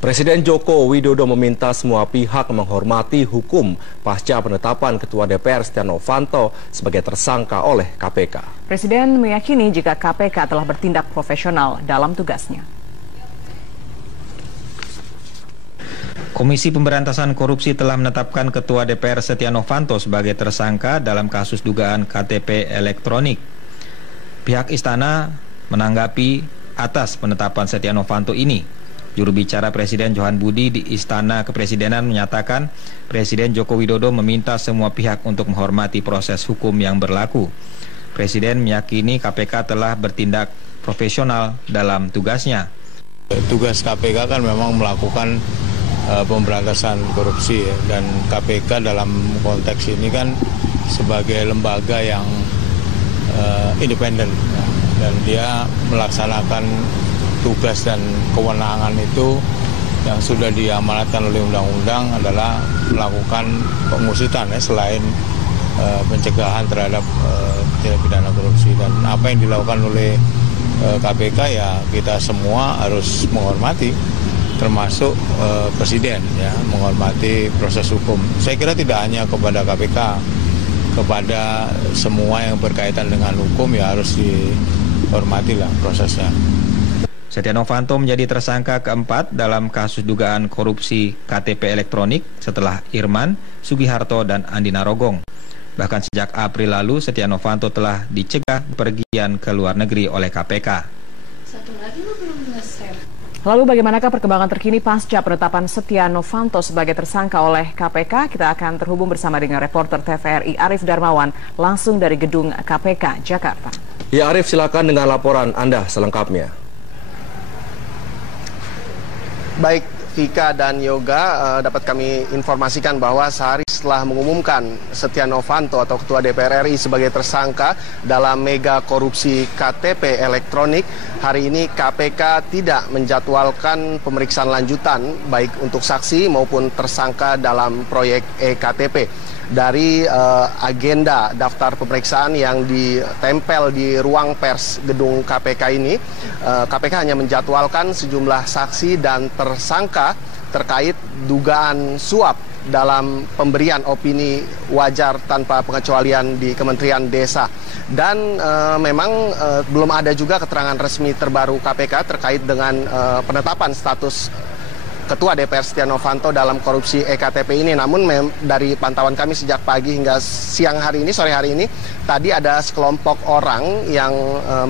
Presiden Joko Widodo meminta semua pihak menghormati hukum pasca penetapan Ketua DPR Setia Novanto sebagai tersangka oleh KPK. Presiden meyakini jika KPK telah bertindak profesional dalam tugasnya. Komisi Pemberantasan Korupsi telah menetapkan Ketua DPR Setia Novanto sebagai tersangka dalam kasus dugaan KTP elektronik. Pihak istana menanggapi atas penetapan Setia Novanto ini. Juru bicara Presiden Johan Budi di Istana Kepresidenan menyatakan Presiden Joko Widodo meminta semua pihak untuk menghormati proses hukum yang berlaku. Presiden meyakini KPK telah bertindak profesional dalam tugasnya. Tugas KPK kan memang melakukan pemberantasan korupsi ya, dan KPK dalam konteks ini kan sebagai lembaga yang independen ya, dan dia melaksanakan tugas dan kewenangan itu yang sudah diamanatkan oleh undang-undang adalah melakukan pengusutan ya, selain pencegahan terhadap tindak pidana korupsi. Dan apa yang dilakukan oleh KPK ya kita semua harus menghormati, termasuk Presiden ya, menghormati proses hukum. Saya kira tidak hanya kepada KPK, kepada semua yang berkaitan dengan hukum ya harus dihormatilah prosesnya. Setia Novanto menjadi tersangka keempat dalam kasus dugaan korupsi KTP elektronik setelah Irman, Sugiharto, dan Andi Narogong. Bahkan sejak April lalu, Setia Novanto telah dicegah pergian ke luar negeri oleh KPK. Satu lagi lu belum nge-share. Lalu bagaimanakah perkembangan terkini pasca penetapan Setia Novanto sebagai tersangka oleh KPK? Kita akan terhubung bersama dengan reporter TVRI Arief Darmawan langsung dari gedung KPK Jakarta. Ya Arief, silakan dengan laporan Anda selengkapnya. Baik, Vika dan Yoga, dapat kami informasikan bahwa sehari setelah mengumumkan Setia Novanto atau Ketua DPR RI sebagai tersangka dalam mega korupsi KTP elektronik, hari ini KPK tidak menjadwalkan pemeriksaan lanjutan baik untuk saksi maupun tersangka dalam proyek EKTP. Dari agenda daftar pemeriksaan yang ditempel di ruang pers gedung KPK ini, KPK hanya menjadwalkan sejumlah saksi dan tersangka terkait dugaan suap dalam pemberian opini wajar tanpa pengecualian di Kementerian Desa. Dan memang belum ada juga keterangan resmi terbaru KPK terkait dengan penetapan status Ketua DPR Setia Novanto dalam korupsi EKTP ini. Namun dari pantauan kami sejak pagi hingga siang hari ini, sore hari ini, tadi ada sekelompok orang yang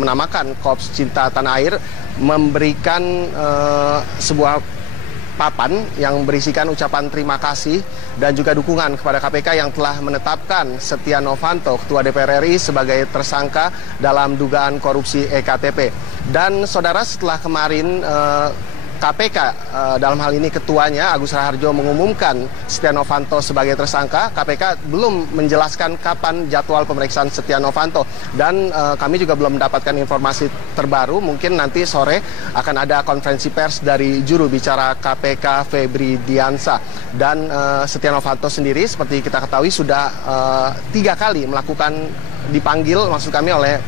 menamakan Korps Cinta Tanah Air memberikan sebuah papan yang berisikan ucapan terima kasih dan juga dukungan kepada KPK yang telah menetapkan Setia Novanto, Ketua DPR RI, sebagai tersangka dalam dugaan korupsi EKTP. Dan saudara, setelah kemarin KPK dalam hal ini ketuanya Agus Raharjo mengumumkan Setia Novanto sebagai tersangka, KPK belum menjelaskan kapan jadwal pemeriksaan Setia Novanto. Dan kami juga belum mendapatkan informasi terbaru, mungkin nanti sore akan ada konferensi pers dari juru bicara KPK Febri Diansa. Dan Setia Novanto sendiri seperti kita ketahui sudah 3 kali dipanggil maksud kami oleh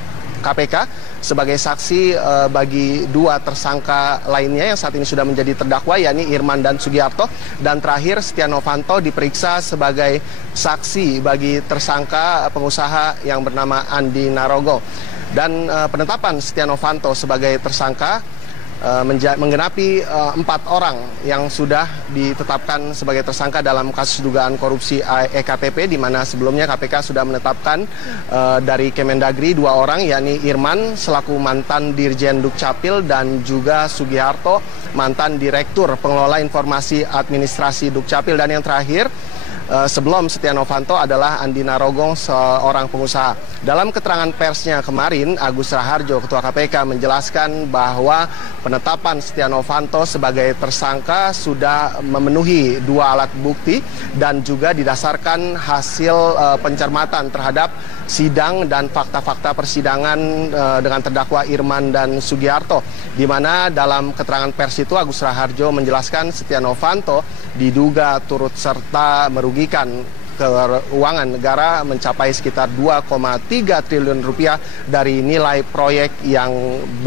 KPK sebagai saksi bagi 2 tersangka lainnya yang saat ini sudah menjadi terdakwa, yakni Irman dan Sugiharto. Dan terakhir Setia Novanto diperiksa sebagai saksi bagi tersangka pengusaha yang bernama Andi Narogong. Dan penetapan Setia Novanto sebagai tersangka menggenapi 4 orang yang sudah ditetapkan sebagai tersangka dalam kasus dugaan korupsi EKTP, di mana sebelumnya KPK sudah menetapkan dari Kemendagri 2 orang, yakni Irman selaku mantan Dirjen Dukcapil dan juga Sugiharto mantan Direktur Pengelola Informasi Administrasi Dukcapil. Dan yang terakhir sebelum Setia Novanto adalah Andi Narogong, seorang pengusaha. Dalam keterangan persnya kemarin, Agus Raharjo, Ketua KPK, menjelaskan bahwa penetapan Setia Novanto sebagai tersangka sudah memenuhi 2 alat bukti dan juga didasarkan hasil pencermatan terhadap sidang dan fakta-fakta persidangan dengan terdakwa Irman dan Sugiharto, di mana dalam keterangan pers itu Agus Raharjo menjelaskan Setia Novanto diduga turut serta merugikan keuangan negara mencapai sekitar 2,3 triliun rupiah dari nilai proyek yang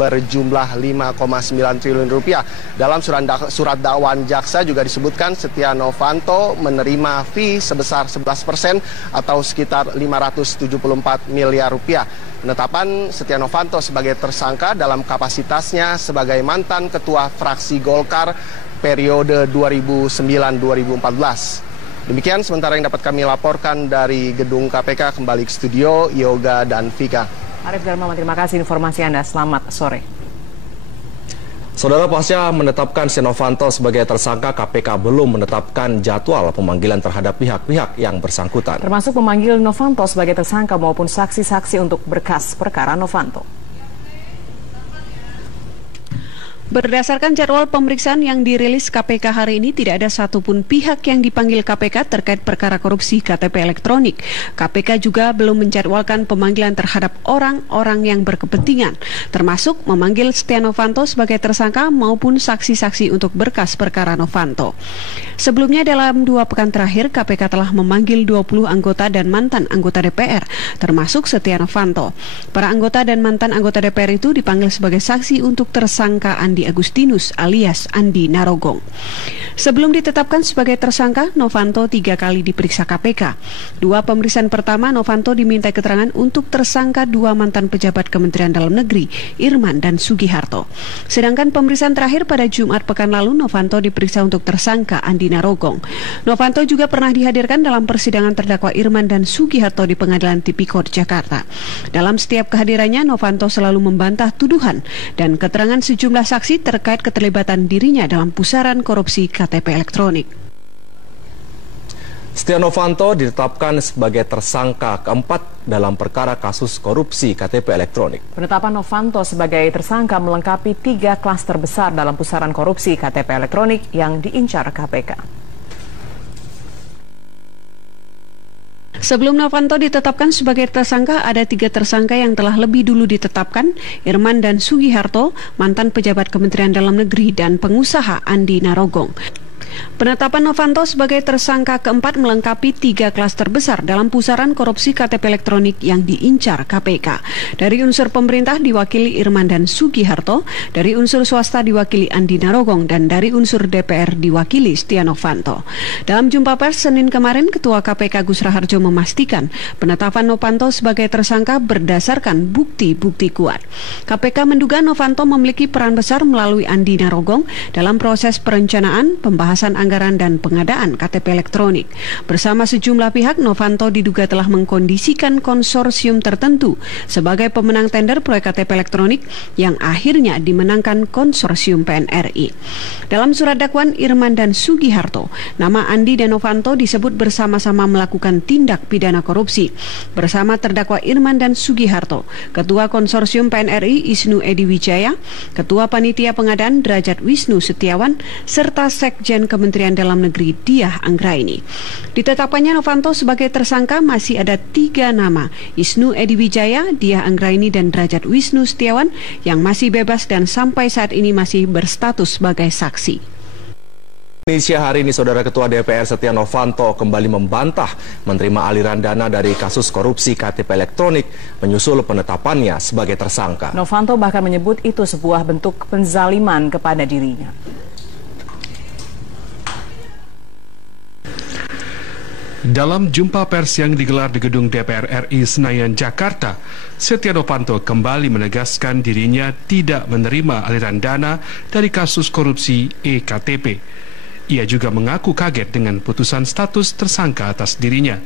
berjumlah 5,9 triliun rupiah. Dalam surat dakwaan jaksa juga disebutkan Setia Novanto menerima fee sebesar 11% atau sekitar 574 miliar rupiah. Penetapan Setia Novanto sebagai tersangka dalam kapasitasnya sebagai mantan ketua fraksi Golkar periode 2009-2014. Demikian sementara yang dapat kami laporkan dari gedung KPK. Kembali ke studio, Yoga dan Vika. Arif Darmawan, terima kasih informasi Anda. Selamat sore. Saudara, pasca menetapkan Setia Novanto sebagai tersangka, KPK belum menetapkan jadwal pemanggilan terhadap pihak-pihak yang bersangkutan. Termasuk memanggil Novanto sebagai tersangka maupun saksi-saksi untuk berkas perkara Novanto. Berdasarkan jadwal pemeriksaan yang dirilis KPK hari ini, tidak ada satupun pihak yang dipanggil KPK terkait perkara korupsi KTP elektronik. KPK juga belum menjadwalkan pemanggilan terhadap orang-orang yang berkepentingan, termasuk memanggil Setia Novanto sebagai tersangka maupun saksi-saksi untuk berkas perkara Novanto. Sebelumnya dalam 2 pekan terakhir, KPK telah memanggil 20 anggota dan mantan anggota DPR, termasuk Setia Novanto. Para anggota dan mantan anggota DPR itu dipanggil sebagai saksi untuk tersangka Andi Agustinus alias Andi Narogong. Sebelum ditetapkan sebagai tersangka, Novanto 3 kali diperiksa KPK. 2 pemeriksaan pertama, Novanto diminta keterangan untuk tersangka 2 mantan pejabat Kementerian Dalam Negeri, Irman dan Sugiharto. Sedangkan pemeriksaan terakhir pada Jumat pekan lalu, Novanto diperiksa untuk tersangka Andi Narogong. Novanto juga pernah dihadirkan dalam persidangan terdakwa Irman dan Sugiharto di Pengadilan Tipikor Jakarta. Dalam setiap kehadirannya, Novanto selalu membantah tuduhan dan keterangan sejumlah saksi terkait keterlibatan dirinya dalam pusaran korupsi KTP elektronik. Setia Novanto ditetapkan sebagai tersangka keempat dalam perkara kasus korupsi KTP elektronik. Penetapan Novanto sebagai tersangka melengkapi 3 klaster besar dalam pusaran korupsi KTP elektronik yang diincar KPK. Sebelum Novanto ditetapkan sebagai tersangka, ada 3 tersangka yang telah lebih dulu ditetapkan, Irman dan Sugiharto, mantan pejabat Kementerian Dalam Negeri dan pengusaha Andi Narogong. Penetapan Novanto sebagai tersangka keempat melengkapi 3 klaster besar dalam pusaran korupsi KTP elektronik yang diincar KPK. Dari unsur pemerintah diwakili Irman dan Sugiharto, dari unsur swasta diwakili Andi Narogong, dan dari unsur DPR diwakili Setia Novanto. Dalam jumpa pers Senin kemarin, Ketua KPK Gus Raharjo memastikan penetapan Novanto sebagai tersangka berdasarkan bukti-bukti kuat. KPK menduga Novanto memiliki peran besar melalui Andi Narogong dalam proses perencanaan, pembahasan anggaran dan pengadaan KTP elektronik. Bersama sejumlah pihak, Novanto diduga telah mengkondisikan konsorsium tertentu sebagai pemenang tender proyek KTP elektronik yang akhirnya dimenangkan konsorsium PNRI. Dalam surat dakwaan Irman dan Sugiharto, nama Andi dan Novanto disebut bersama-sama melakukan tindak pidana korupsi. Bersama terdakwa Irman dan Sugiharto, Ketua Konsorsium PNRI Isnu Edy Wijaya, Ketua Panitia Pengadaan Derajat Wisnu Setiawan, serta Sekjen Kementerian Dalam Negeri Diah Anggraini. Ditetapkannya Novanto sebagai tersangka masih ada 3 nama, Isnu Edy Wijaya, Diah Anggraini, dan Derajat Wisnu Setiawan yang masih bebas dan sampai saat ini masih berstatus sebagai saksi. Indonesia hari ini, Saudara, Ketua DPR Setia Novanto kembali membantah menerima aliran dana dari kasus korupsi KTP elektronik menyusul penetapannya sebagai tersangka. Novanto bahkan menyebut itu sebuah bentuk penzaliman kepada dirinya. Dalam jumpa pers yang digelar di gedung DPR RI Senayan, Jakarta, Setia Novanto kembali menegaskan dirinya tidak menerima aliran dana dari kasus korupsi e-KTP. Ia juga mengaku kaget dengan putusan status tersangka atas dirinya.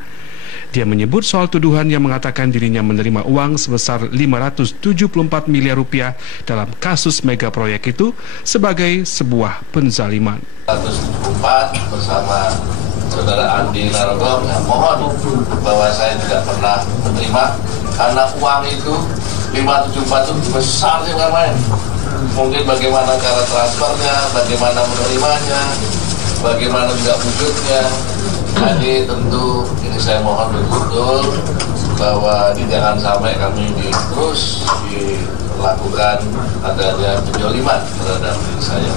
Dia menyebut soal tuduhan yang mengatakan dirinya menerima uang sebesar 574 miliar rupiah dalam kasus mega proyek itu sebagai sebuah penzaliman. 174 bersama Saudara Andi Narogong, mohon bahwa saya tidak pernah menerima karena uang itu 574 itu besar sih, bukan main. Mungkin bagaimana cara transfernya, bagaimana menerimanya, bagaimana juga wujudnya. Jadi tentu ini saya mohon betul-betul bahwa jangan sampai kami terus dilakukan adanya penjoliman terhadap diri saya.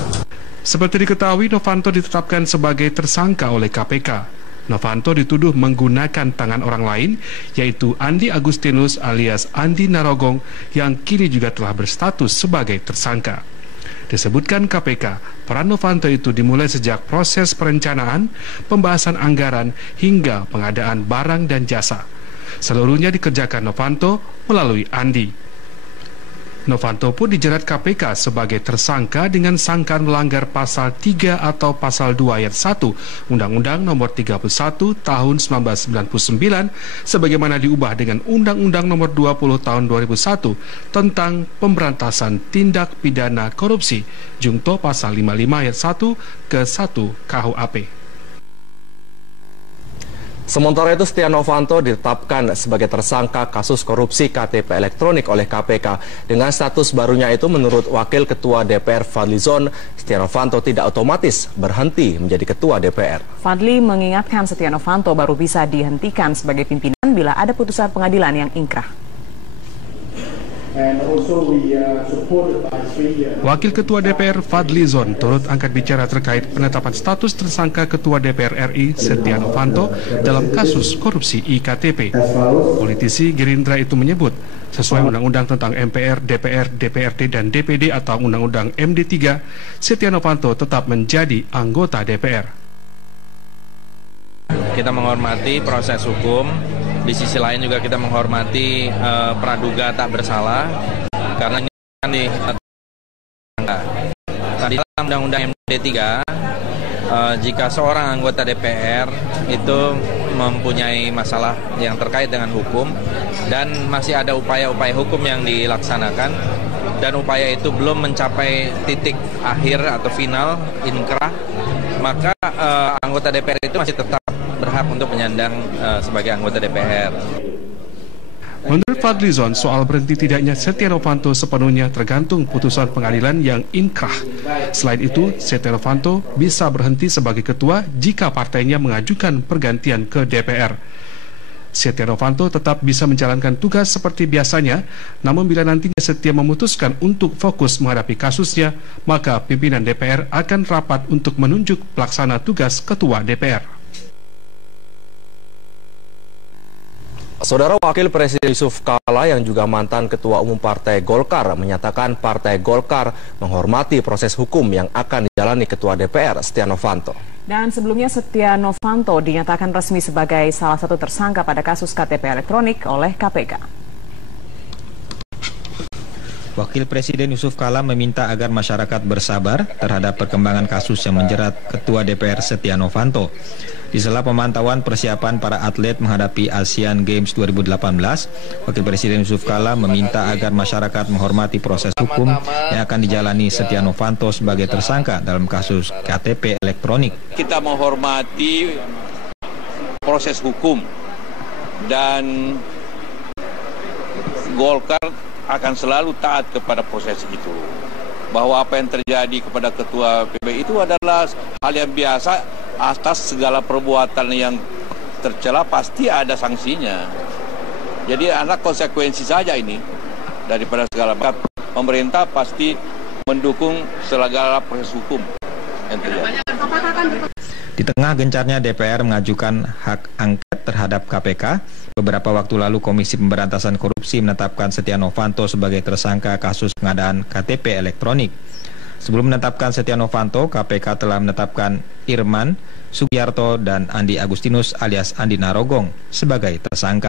Seperti diketahui, Novanto ditetapkan sebagai tersangka oleh KPK. Novanto dituduh menggunakan tangan orang lain, yaitu Andi Agustinus alias Andi Narogong yang kini juga telah berstatus sebagai tersangka. Disebutkan KPK, peran Novanto itu dimulai sejak proses perencanaan, pembahasan anggaran, hingga pengadaan barang dan jasa. Seluruhnya dikerjakan Novanto melalui Andi. Novanto pun dijerat KPK sebagai tersangka dengan sangkaan melanggar pasal 3 atau pasal 2 ayat 1 Undang-Undang Nomor 31 Tahun 1999 sebagaimana diubah dengan Undang-Undang Nomor 20 Tahun 2001 tentang pemberantasan tindak pidana korupsi, Jungto pasal 55 ayat 1 ke 1 KUHP. Sementara itu, Setia Novanto ditetapkan sebagai tersangka kasus korupsi KTP elektronik oleh KPK. Dengan status barunya itu, menurut Wakil Ketua DPR Fadli Zon, Setia Novanto tidak otomatis berhenti menjadi Ketua DPR. Fadli mengingatkan Setia Novanto baru bisa dihentikan sebagai pimpinan bila ada putusan pengadilan yang ingkrah. Wakil Ketua DPR Fadli Zon turut angkat bicara terkait penetapan status tersangka Ketua DPR RI Setia Novanto dalam kasus korupsi IKTP. Politisi Gerindra itu menyebut, sesuai Undang-Undang tentang MPR, DPR, DPRD, dan DPD atau Undang-Undang MD3, Setia Novanto tetap menjadi anggota DPR. Kita menghormati proses hukum. Di sisi lain juga kita menghormati praduga tak bersalah karena ini kan di dalam Undang-Undang MD3 jika seorang anggota DPR itu mempunyai masalah yang terkait dengan hukum dan masih ada upaya-upaya hukum yang dilaksanakan dan upaya itu belum mencapai titik akhir atau final inkrah, maka anggota DPR itu masih tetap berhak untuk menyandang sebagai anggota DPR. Menurut Fadli Zon, soal berhenti tidaknya Setia Novanto sepenuhnya tergantung putusan pengadilan yang inkrah. Selain itu, Setia Novanto bisa berhenti sebagai ketua jika partainya mengajukan pergantian ke DPR. Setia Novanto tetap bisa menjalankan tugas seperti biasanya, namun bila nantinya Setia memutuskan untuk fokus menghadapi kasusnya, maka pimpinan DPR akan rapat untuk menunjuk pelaksana tugas ketua DPR. Saudara Wakil Presiden Yusuf Kala yang juga mantan Ketua Umum Partai Golkar menyatakan Partai Golkar menghormati proses hukum yang akan dijalani Ketua DPR Setia Novanto. Dan sebelumnya Setia Novanto dinyatakan resmi sebagai salah satu tersangka pada kasus KTP elektronik oleh KPK. Wakil Presiden Yusuf Kala meminta agar masyarakat bersabar terhadap perkembangan kasus yang menjerat Ketua DPR Setia Novanto. Di sela pemantauan persiapan para atlet menghadapi Asian Games 2018, Wakil Presiden Yusuf Kala meminta agar masyarakat menghormati proses hukum yang akan dijalani Setia Novanto sebagai tersangka dalam kasus KTP elektronik. Kita menghormati proses hukum dan Golkar akan selalu taat kepada proses itu. Bahwa apa yang terjadi kepada Ketua PB itu adalah hal yang biasa. Atas segala perbuatan yang tercela pasti ada sanksinya. Jadi ada konsekuensi saja ini daripada segala macam. Pemerintah pasti mendukung segala proses hukum yang terjadi. Di tengah gencarnya DPR mengajukan hak angket terhadap KPK, beberapa waktu lalu Komisi Pemberantasan Korupsi menetapkan Setia Novanto sebagai tersangka kasus pengadaan KTP elektronik. Sebelum menetapkan Setia Novanto, KPK telah menetapkan Irman Sugiharto dan Andi Agustinus alias Andi Narogong sebagai tersangka.